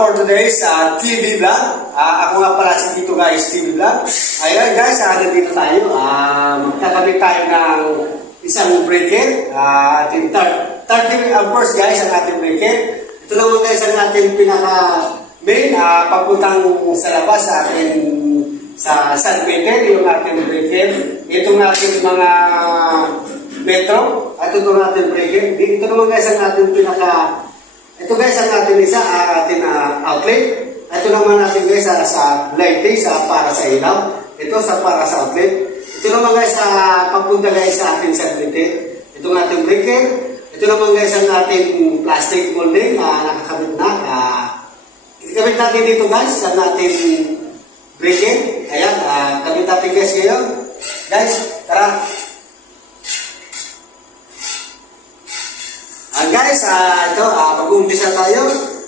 for today's TV vlog. Ako nga pala si Tito Guys TV vlog. Ayan guys, nandito tayo. Magkakabit tayo ng isang breaker. Ating 30 amperes guys ang ating breaker. Ito naman guys ang ating pinaka main papuntang sa labas sa ating sa sun meter, yung ating breaker. Itong ating mga metro at ito natin breaker. Ito naman guys ang ating ito guys ang ating isa, ating outlet. Ito naman natin guys sa lighting, para sa ilaw. Ito para sa outlet. Ito naman guys papunta guys sa ating submeter. Ito ang ating breaker. Ito naman guys ang ating plastic molding nakakabit na. Ikabit natin dito guys sa ating breaker. Ayan, kabit natin guys ngayon. Guys, tara! Guys, ito, mag-uumpisa tayo.